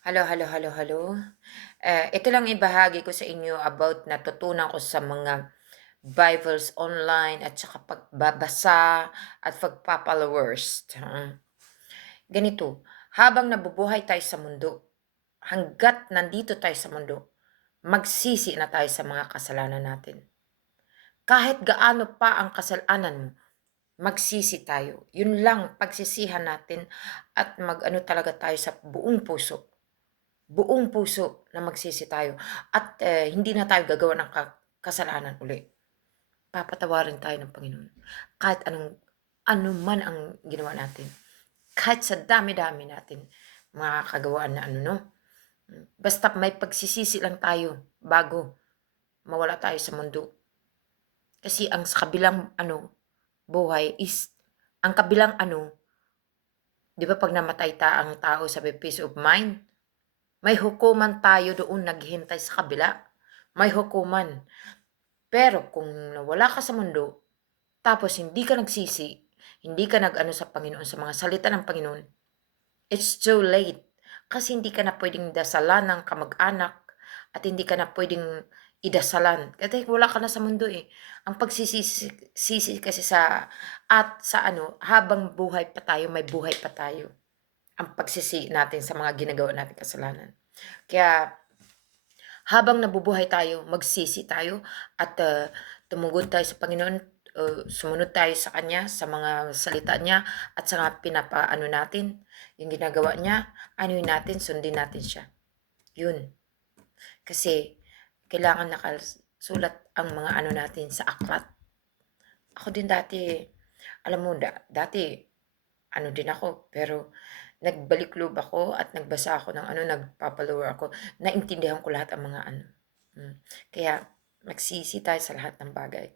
Hello. Ito lang ibahagi ko sa inyo about natutunan ko sa mga Bibles online at saka pagbabasa at pagpa-followers. Ganito, habang nabubuhay tayo sa mundo, hangga't nandito tayo sa mundo, magsisi na tayo sa mga kasalanan natin. Kahit gaano pa ang kasalanan mo, magsisi tayo. Yun lang pagsisihan natin at mag-ano talaga tayo sa buong puso na magsisi tayo at hindi na tayo gagawa ng kasalanan uli. Papatawarin tayo ng Panginoon. Kahit ano man ang ginawa natin. Kahit sa dami-dami natin mga kagawaan na ano, no? Basta may pagsisisi lang tayo bago mawala tayo sa mundo. Kasi ang sa kabilang buhay is, ang kabilang 'di ba pag namatay ang tao sa peace of mind, may hukuman tayo doon naghihintay sa kabila. May hukuman. Pero kung nawala ka sa mundo, tapos hindi ka nagsisi, hindi ka nag-ano sa Panginoon, sa mga salita ng Panginoon, it's too late. Kasi hindi ka na pwedeng dasalan ng kamag-anak at hindi ka na pwedeng idasalan. Kasi wala ka na sa mundo eh. Ang pagsisisi kasi habang buhay pa tayo, may buhay pa tayo. Ang pagsisi natin sa mga ginagawa natin kasalanan. Kaya habang nabubuhay tayo, magsisi tayo at tumugod tayo sa Panginoon, sumunod tayo sa Kanya, sa mga salita Niya, at sa mga pinapaano natin, yung ginagawa Niya, anuin natin, sundin natin siya. Yun. Kasi, kailangan nakasulat ang mga ano natin sa aklat. Ako din dati, alam mo, dati, ano din ako, pero nagbalik loob ako at nagbasa ako ng nagpapalower ako. Naintindihan ko lahat ang mga ano. Kaya, magsisi tayo sa lahat ng bagay.